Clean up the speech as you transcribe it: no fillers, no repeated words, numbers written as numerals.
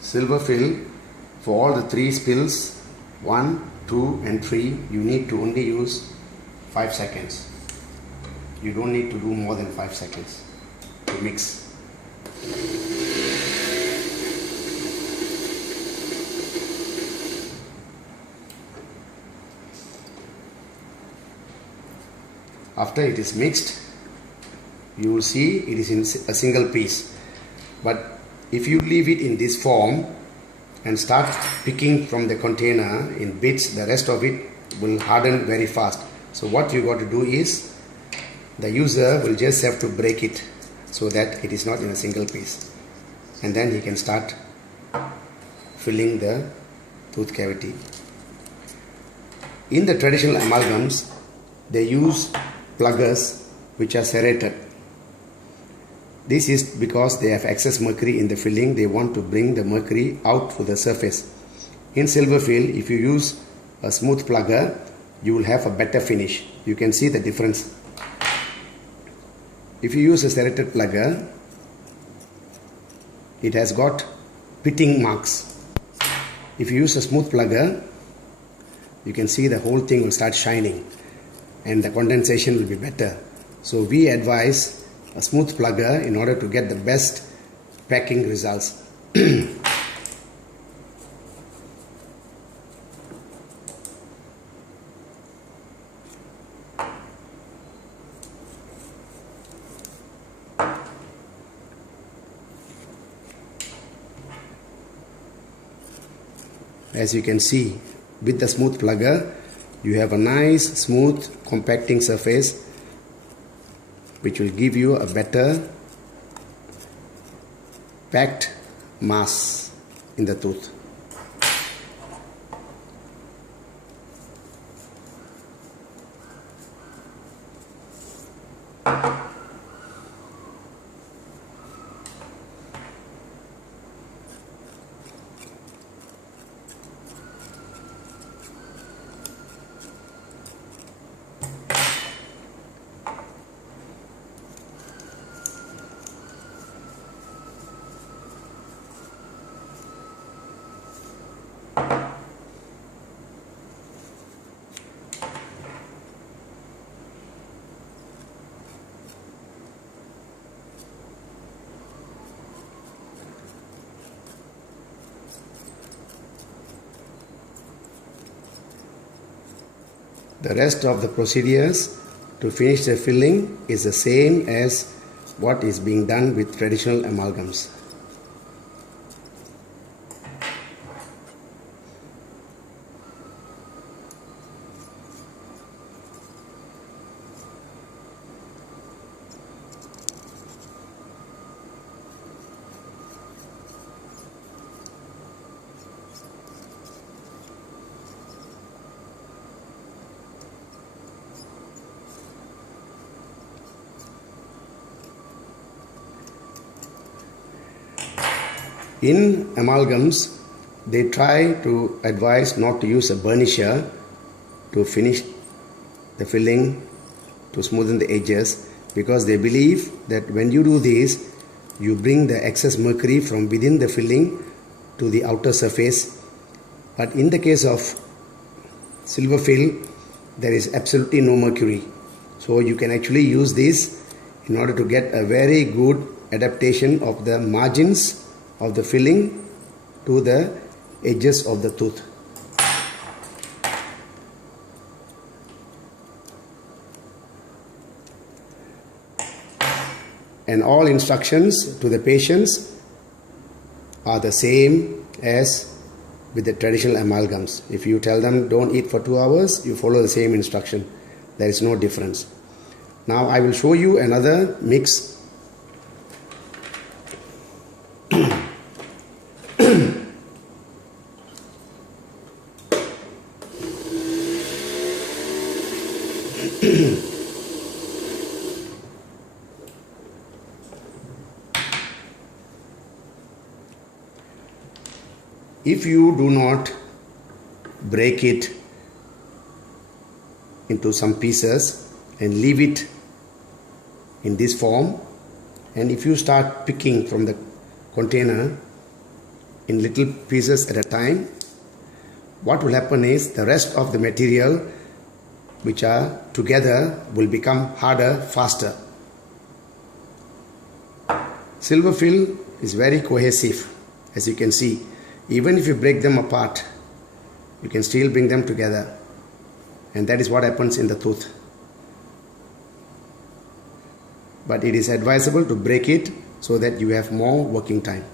Silver fill, for all the 3 spills, 1, 2 and 3, you need to only use 5 seconds. You don't need to do more than 5 seconds to mix. After it is mixed, you will see it is in a single piece. But if you leave it in this form and start picking from the container in bits, the rest of it will harden very fast. So what you got to do is, the user will just have to break it so that it is not in a single piece, and then he can start filling the tooth cavity. In the traditional amalgams, they use pluggers which are serrated. This is because they have excess mercury in the filling. They want to bring the mercury out to the surface. In silver fill, if you use a smooth plugger, you will have a better finish. You can see the difference. If you use a serrated plugger, it has got pitting marks. If you use a smooth plugger, you can see the whole thing will start shining and the condensation will be better. So we advise a smooth plugger in order to get the best packing results. As you can see, with the smooth plugger, you have a nice, smooth, compacting surface which will give you a better packed mass in the tooth. The rest of the procedures to finish the filling is the same as what is being done with traditional amalgams. In amalgams, they try to advise not to use a burnisher to finish the filling, to smoothen the edges, because they believe that when you do this, you bring the excess mercury from within the filling to the outer surface. But in the case of silver fill, there is absolutely no mercury. So you can actually use this in order to get a very good adaptation of the margins of the filling to the edges of the tooth. And all instructions to the patients are the same as with the traditional amalgams. If you tell them don't eat for 2 hours, you follow the same instruction. There is no difference. Now I will show you another mix. If you do not break it into some pieces and leave it in this form, and if you start picking from the container, in little pieces at a time, what will happen is the rest of the material which are together will become harder faster. Silver fill is very cohesive, as you can see. Even if you break them apart, you can still bring them together, and that is what happens in the tooth. But it is advisable to break it so that you have more working time.